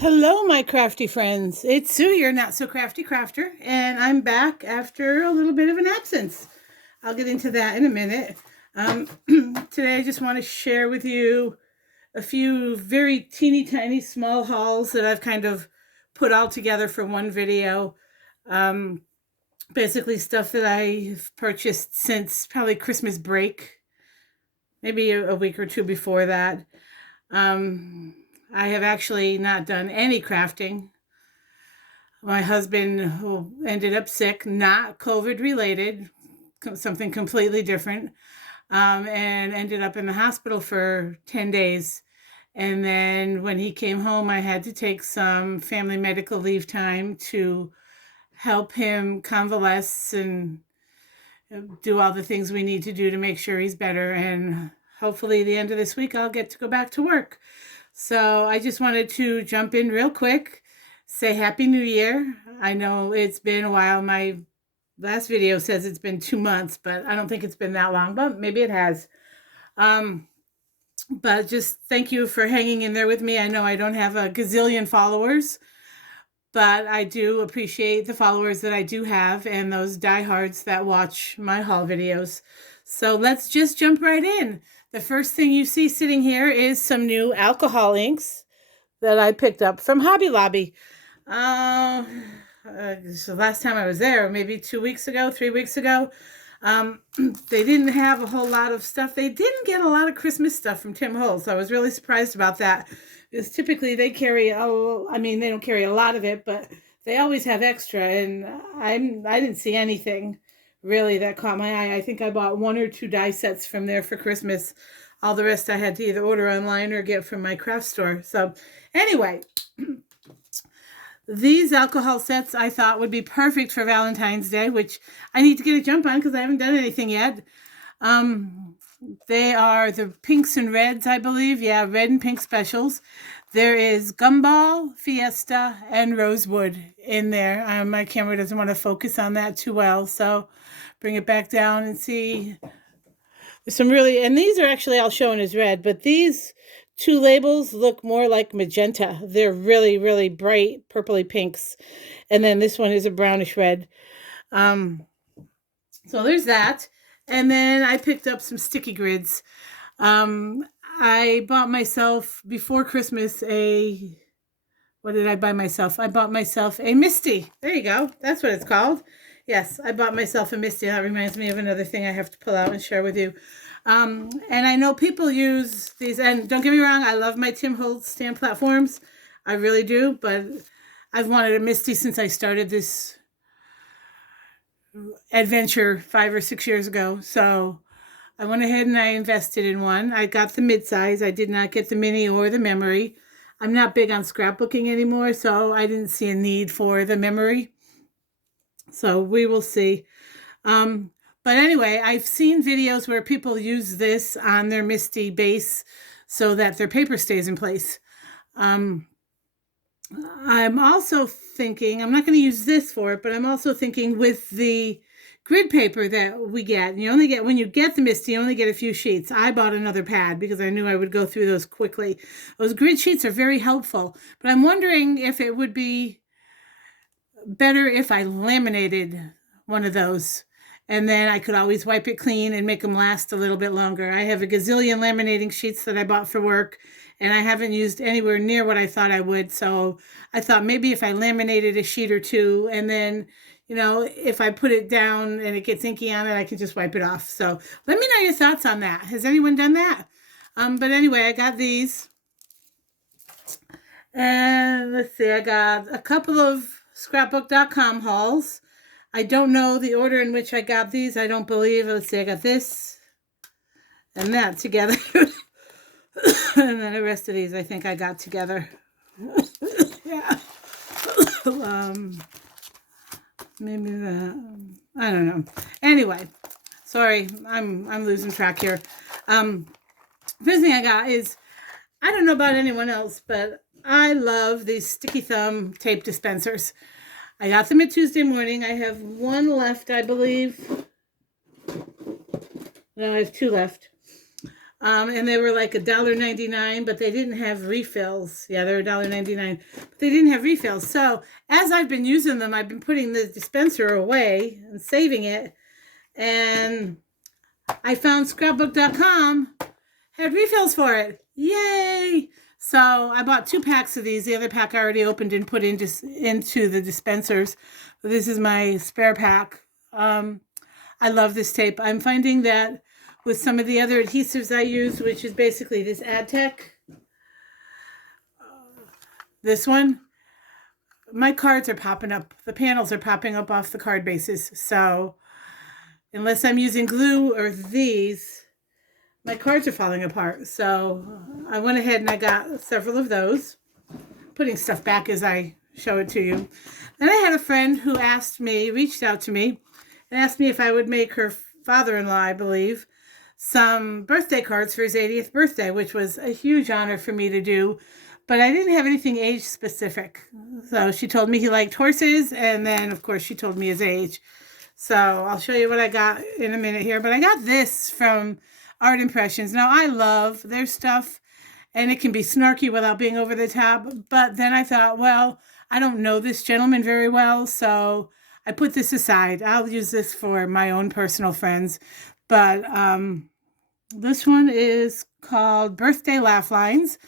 Hello, my crafty friends. It's Sue, your not so crafty crafter, and I'm back after a little bit of an absence. I'll get into that in a minute. Today, I just want to share with you a few very teeny tiny small hauls that I've kind of put all together for one video. Um, Basically, stuff that I've purchased since probably Christmas break, maybe a week or two before that. Um, I have actually not done any crafting. My husband, who ended up sick, not COVID related, something completely different, and ended up in the hospital for 10 days. And then when he came home, I had to take some family medical leave time to help him convalesce and do all the things we need to do to make sure he's better. And hopefully, the end of this week, I'll get to go back to work. So I just wanted to jump in real quick, say Happy New Year. I know it's been a while. My last video says it's been 2 months, but I don't think it's been that long, but maybe it has. Um, but just thank you for hanging in there with me. I know I don't have a gazillion followers, but I do appreciate the followers that I do have and those diehards that watch my haul videos. So let's just jump right in. The first thing you see sitting here is some new alcohol inks that I picked up from Hobby Lobby. So last time I was there, maybe 2 weeks ago, 3 weeks ago, they didn't have a whole lot of stuff. They didn't get a lot of Christmas stuff from Tim Holtz. I was really surprised about that. Because typically they carry, they don't carry a lot of it, but they always have extra. And I didn't see anything really that caught my eye. I think I bought 1 or 2 die sets from there for Christmas. All the rest I had to either order online or get from my craft store. So anyway, these alcohol sets I thought would be perfect for Valentine's Day, which I need to get a jump on because I haven't done anything yet. They are the pinks and reds, I believe. Yeah, red and pink specials. There is Gumball, Fiesta, and Rosewood in there. My camera doesn't want to focus on that too well, so bring it back down and see. There's some really, and these are actually all shown as red, but these 2 labels look more like magenta. They're really, really bright purpley pinks. And then this one is a brownish red. So there's that. And then I picked up some sticky grids. I bought myself before Christmas what did I buy myself? I bought myself a Misty. There you go. That's what it's called. Yes, I bought myself a Misty. That reminds me of another thing I have to pull out and share with you. And I know people use these, and don't get me wrong, I love my Tim Holtz stand platforms. I really do, but I've wanted a Misty since I started this adventure 5 or 6 years ago. So I went ahead and I invested in one. I got the mid-size. I did not get the mini or the memory. I'm not big on scrapbooking anymore, so I didn't see a need for the memory. So we will see. But anyway, I've seen videos where people use this on their Misty base so that their paper stays in place. I'm also thinking, I'm not going to use this for it, but I'm also thinking with the grid paper that we get, when you get the Misty, you only get a few sheets. I bought another pad because I knew I would go through those quickly. Those grid sheets are very helpful, but I'm wondering if it would be better if I laminated one of those. And then I could always wipe it clean and make them last a little bit longer. I have a gazillion laminating sheets that I bought for work, and I haven't used anywhere near what I thought I would. So I thought maybe if I laminated a sheet or two, and then, if I put it down and it gets inky on it, I can just wipe it off. So let me know your thoughts on that. Has anyone done that? But anyway, I got these. And let's see, I got a couple of scrapbook.com hauls. I don't know the order in which I got these. I don't believe. Let's see, I got this and that together. And then the rest of these I think I got together. Yeah. Maybe that. I don't know. Anyway, sorry, I'm losing track here. First thing I got is, I don't know about anyone else, but I love these sticky thumb tape dispensers. I got them at Tuesday morning. I have one left, I believe. No, I have 2 left. And they were like $1.99, but they didn't have refills. Yeah, they were $1.99, but they didn't have refills. So as I've been using them, I've been putting the dispenser away and saving it. And I found scrapbook.com had refills for it. Yay! So I bought 2 packs of these. The other pack I already opened and put into the dispensers. But this is my spare pack. I love this tape. I'm finding that with some of the other adhesives I use, which is basically this AdTech, this one, my cards are popping up. The panels are popping up off the card bases. So unless I'm using glue or these, my cards are falling apart. So I went ahead and I got several of those, putting stuff back as I show it to you. Then I had a friend who reached out to me and asked me if I would make her father-in-law, I believe, some birthday cards for his 80th birthday, which was a huge honor for me to do. But I didn't have anything age specific. So she told me he liked horses, and then, of course, she told me his age. So I'll show you what I got in a minute here. But I got this from Art Impressions. Now, I love their stuff, and it can be snarky without being over the top. But then I thought, well, I don't know this gentleman very well, so I put this aside. I'll use this for my own personal friends. But this one is called Birthday Laugh Lines,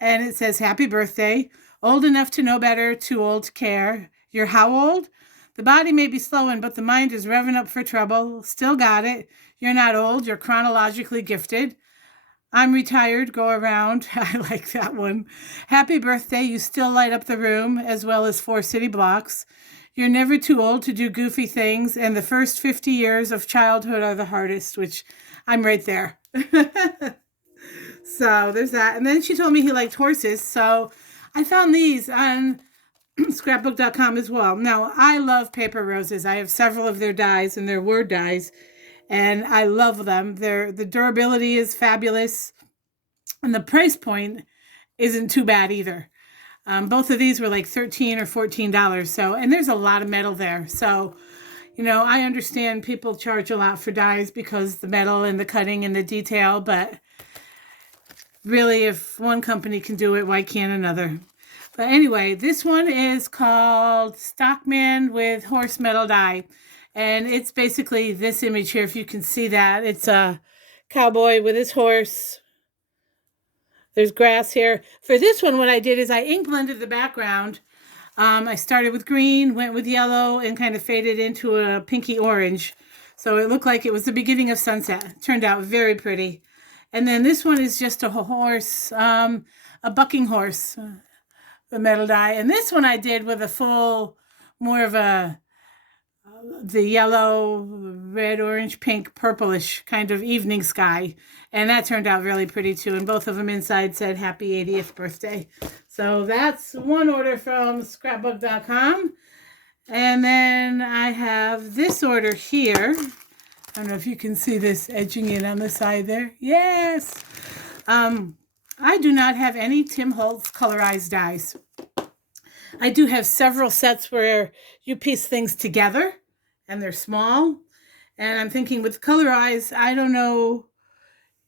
and it says, "Happy birthday. Old enough to know better, too old to care. You're how old? The body may be slowing, but the mind is revving up for trouble. Still got it. You're not old. You're chronologically gifted. I'm retired. Go around." I like that one. "Happy birthday. You still light up the room, as well as 4 city blocks. You're never too old to do goofy things, and the first 50 years of childhood are the hardest," which I'm right there. So there's that. And then she told me he liked horses, so I found these on scrapbook.com as well. Now, I love paper roses. I have several of their dies, and they're word dies, and I love them. The durability is fabulous, and the price point isn't too bad either. Both of these were like $13 or $14. So, and there's a lot of metal there. So, I understand people charge a lot for dies because the metal and the cutting and the detail, but really, if one company can do it, why can't another? But anyway, this one is called Stockman with Horse Metal Die. And it's basically this image here, if you can see that. It's a cowboy with his horse. There's grass here. For this one, what I did is I ink blended the background. I started with green, went with yellow, and kind of faded into a pinky orange. So it looked like it was the beginning of sunset. Turned out very pretty. And then this one is just a horse, a bucking horse, the metal die. And this one I did with a full, more of the yellow, red, orange, pink, purplish kind of evening sky. And that turned out really pretty too. And both of them inside said happy 80th birthday. So that's one order from scrapbook.com. And then I have this order here. I don't know if you can see this edging in on the side there. Yes. I do not have any Tim Holtz colorized dies. I do have several sets where you piece things together and they're small. And I'm thinking with colorized, I don't know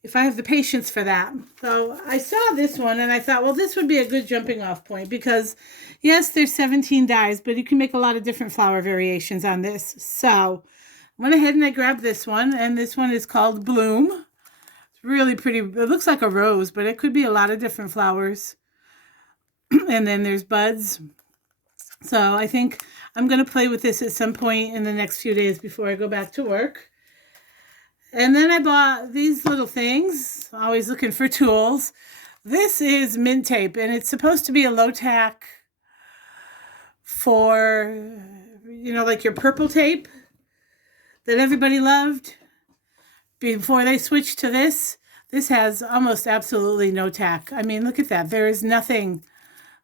if I have the patience for that. So I saw this one and I thought, well, this would be a good jumping off point because yes, there's 17 dies, but you can make a lot of different flower variations on this. So I went ahead and I grabbed this one, and this one is called Bloom. It's really pretty. It looks like a rose, but it could be a lot of different flowers. And then there's buds. So I think I'm going to play with this at some point in the next few days before I go back to work. And then I bought these little things, always looking for tools. This is mint tape, and it's supposed to be a low tack for, like your purple tape that everybody loved before they switched to this. This has almost absolutely no tack. I mean, look at that. There is nothing.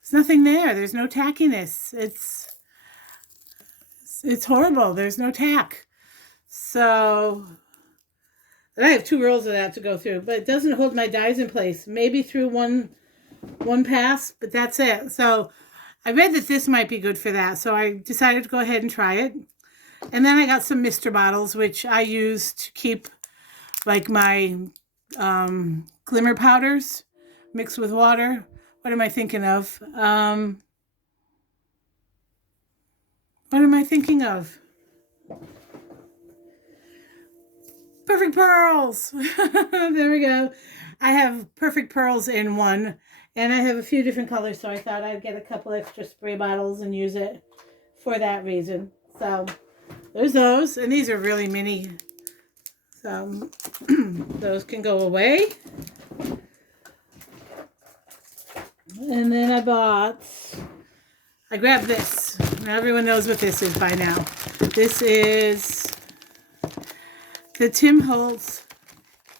There's nothing there. There's no tackiness. It's horrible. There's no tack. So, and I have 2 rolls of that to go through, but it doesn't hold my dies in place. Maybe through one pass, but that's it. So I read that this might be good for that. So I decided to go ahead and try it. And then I got some Mr. bottles, which I use to keep like my glimmer powders mixed with water. What am I thinking of? What am I thinking of? Perfect pearls. There we go. I have perfect pearls in one, and I have a few different colors, so I thought I'd get a couple extra spray bottles and use it for that reason. So there's those, and these are really mini. So those can go away. And then I grabbed this. Now everyone knows what this is by now. This is the Tim Holtz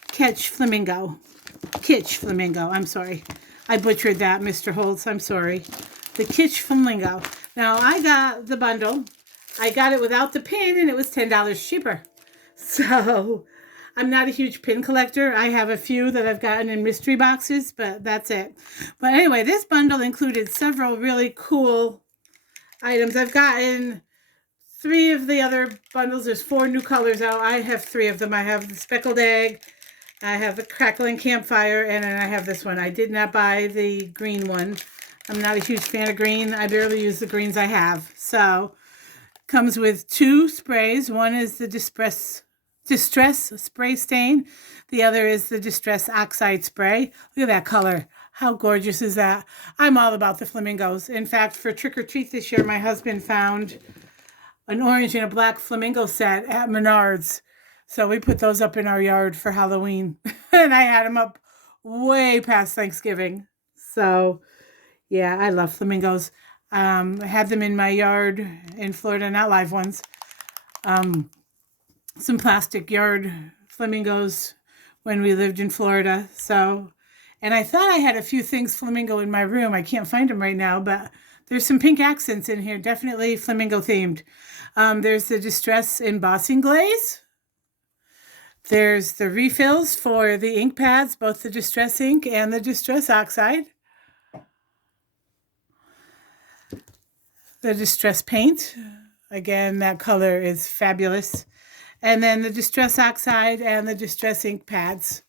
Kitsch Flamingo. I'm sorry. I butchered that, Mr. Holtz. I'm sorry. The Kitsch Flamingo. Now, I got the bundle. I got it without the pin, and it was $10 cheaper. So, I'm not a huge pin collector. I have a few that I've gotten in mystery boxes, but that's it. But anyway, this bundle included several really cool items. I've gotten 3 of the other bundles. There's 4 new colors out. I have 3 of them. I have the speckled egg, I have the crackling campfire, and then I have this one. I did not buy the green one. I'm not a huge fan of green. I barely use the greens I have. So, comes with 2 sprays. One is the Distress Spray Stain. The other is the Distress Oxide Spray. Look at that color. How gorgeous is that? I'm all about the flamingos. In fact, for Trick or Treat this year, my husband found an orange and a black flamingo set at Menards. So we put those up in our yard for Halloween. And I had them up way past Thanksgiving. So, yeah, I love flamingos. I had them in my yard in Florida, not live ones. Some plastic yard flamingos when we lived in Florida. So, and I thought I had a few things flamingo in my room. I can't find them right now, but there's some pink accents in here, definitely flamingo themed. There's the Distress Embossing Glaze. There's the refills for the ink pads, both the Distress ink and the Distress Oxide. The Distress Paint. Again, that color is fabulous. And then the Distress Oxide and the Distress ink pads.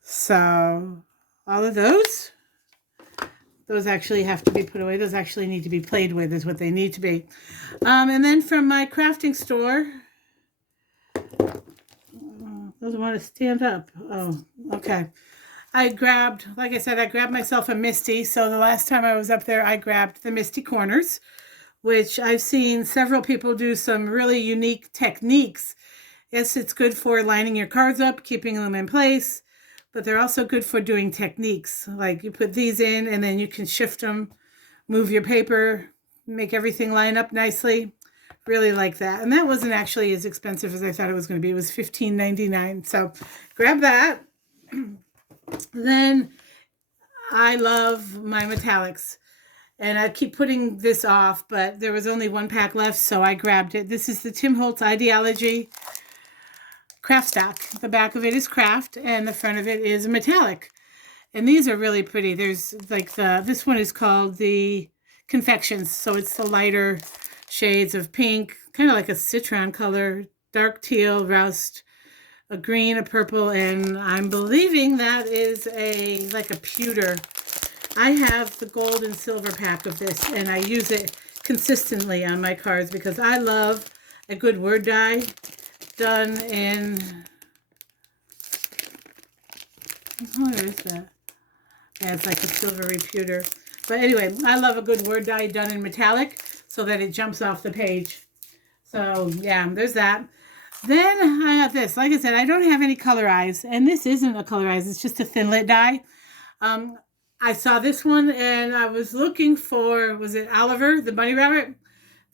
So, all of those actually have to be put away. Those actually need to be played with is what they need to be. And then from my crafting store, doesn't want to stand up. Oh, okay. Like I said, I grabbed myself a Misty. So the last time I was up there, I grabbed the Misty Corners, which I've seen several people do some really unique techniques. Yes, it's good for lining your cards up, keeping them in place, but they're also good for doing techniques. Like you put these in and then you can shift them, move your paper, make everything line up nicely. Really like that. And that wasn't actually as expensive as I thought it was going to be. It was $15.99. So grab that. Then I love my metallics. And I keep putting this off, but there was only 1 pack left, so I grabbed it. This is the Tim Holtz Ideology Craft Stock. The back of it is craft, and the front of it is metallic. And these are really pretty. There's like this one is called the Confections, so it's the lighter shades of pink, kind of like a citron color, dark teal, rust, a green, a purple, and I'm believing that is like a pewter. I have the gold and silver pack of this, and I use it consistently on my cards because I love a good word die done in, what is that? Yeah, it's like a silvery pewter. But anyway, I love a good word die done in metallic so that it jumps off the page. So, yeah, there's that. Then I have this. Like I said, I don't have any color eyes, and this isn't a color eyes. It's just a thin lit die. I saw this one, and I was looking for, was it Oliver, the bunny rabbit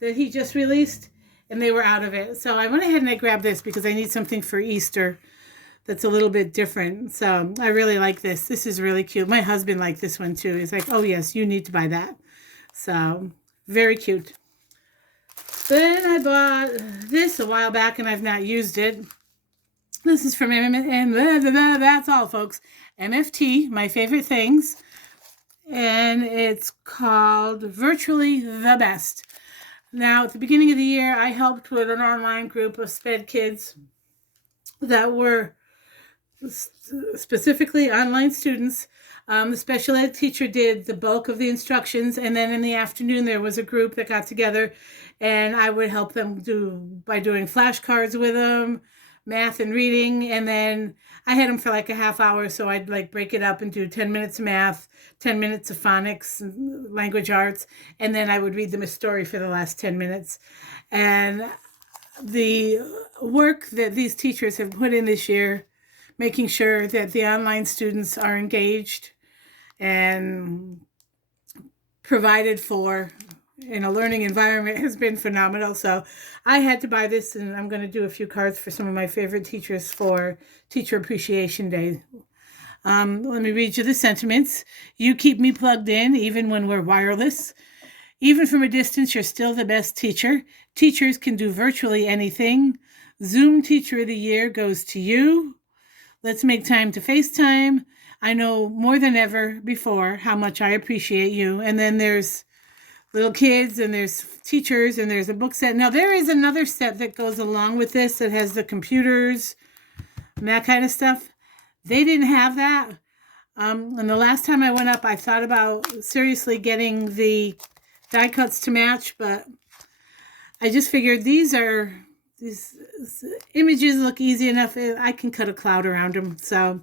that he just released, and they were out of it. So I went ahead and I grabbed this because I need something for Easter that's a little bit different. So I really like this. This is really cute. My husband liked this one too. He's like, oh yes, you need to buy that. So very cute. Then I bought this a while back and I've not used it. This is from that's all, folks. MFT, my favorite things. And it's called Virtually the Best. Now, at the beginning of the year, I helped with an online group of SPED kids that were specifically online students. The special ed teacher did the bulk of the instructions, and then in the afternoon there was a group that got together, and I would help them by doing flashcards with them, math and reading, and then I had them for like a half hour, so I'd like break it up and do 10 minutes of math, 10 minutes of phonics and language arts, and then I would read them a story for the last 10 minutes. And the work that these teachers have put in this year, making sure that the online students are engaged and provided for in a learning environment, has been phenomenal. So I had to buy this, and I'm going to do a few cards for some of my favorite teachers for Teacher Appreciation Day. Let me read you the sentiments. You keep me plugged in even when we're wireless. Even from a distance, you're still the best teacher. Teachers can do virtually anything. Zoom Teacher of the Year goes to you. Let's make time to FaceTime. I know more than ever before how much I appreciate you. And then there's little kids, and there's teachers, and there's a book set. Now, there is another set that goes along with this that has the computers and that kind of stuff. They didn't have that. And the last time I went up, I thought about seriously getting the die cuts to match, but I just figured these images look easy enough. I can cut a cloud around them. So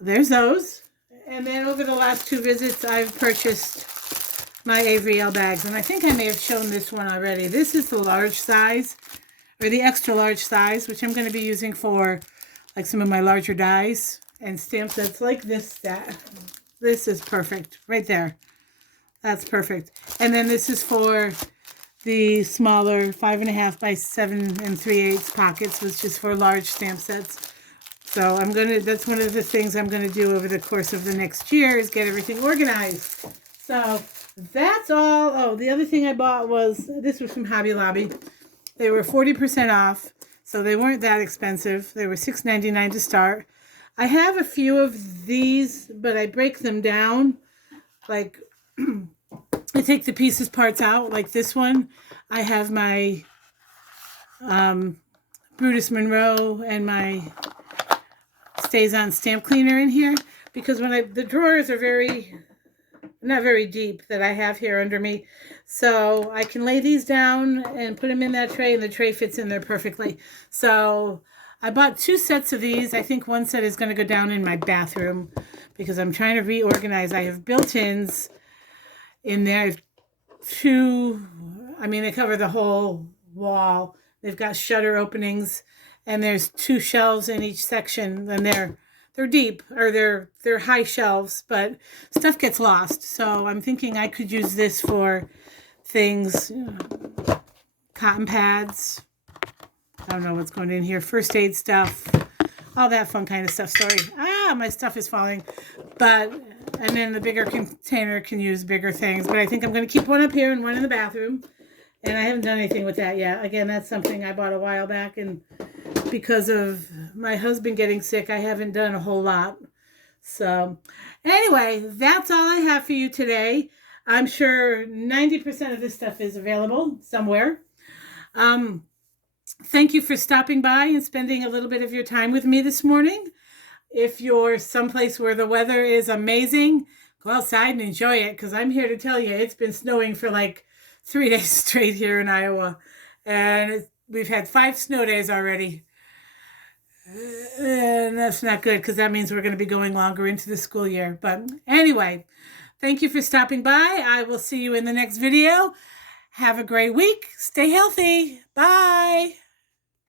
there's those. And then over the last 2 visits, I've purchased my Avery L bags, and I think I may have shown this one already. This is the large size, or the extra large size, which I'm going to be using for like some of my larger dies and stamp sets like this set. This is perfect right there. That's perfect. And then this is for the smaller 5.5 by 7 3/8 pockets, which is for large stamp sets. So that's one of the things I'm going to do over the course of the next year, is get everything organized. So that's all. Oh, the other thing I bought this was from Hobby Lobby. They were 40% off, so they weren't that expensive. They were $6.99 to start. I have a few of these, but I break them down. Like, I take the pieces parts out, like this one. I have my Brutus Monroe and my Stays On stamp cleaner in here, because the drawers are not very deep that I have here under me. So I can lay these down and put them in that tray, and the tray fits in there perfectly. So I bought 2 sets of these. I think one set is going to go down in my bathroom because I'm trying to reorganize. I have built-ins in there. I have 2, they cover the whole wall. They've got shutter openings, and there's 2 shelves in each section, and they're deep, or they're high shelves, but stuff gets lost. So I'm thinking I could use this for things, cotton pads. I don't know what's going in here. First aid stuff, all that fun kind of stuff. Sorry. My stuff is falling. And then the bigger container can use bigger things. But I think I'm going to keep one up here and one in the bathroom. And I haven't done anything with that yet. Again, that's something I bought a while back, and because of my husband getting sick, I haven't done a whole lot. So anyway, that's all I have for you today. I'm sure 90% of this stuff is available somewhere. Thank you for stopping by and spending a little bit of your time with me this morning. If you're someplace where the weather is amazing, go outside and enjoy it, because I'm here to tell you it's been snowing for like 3 days straight here in Iowa. And we've had 5 snow days already. And that's not good, because that means we're going to be going longer into the school year. But anyway, thank you for stopping by. I will see you in the next video. Have a great week. Stay healthy. Bye.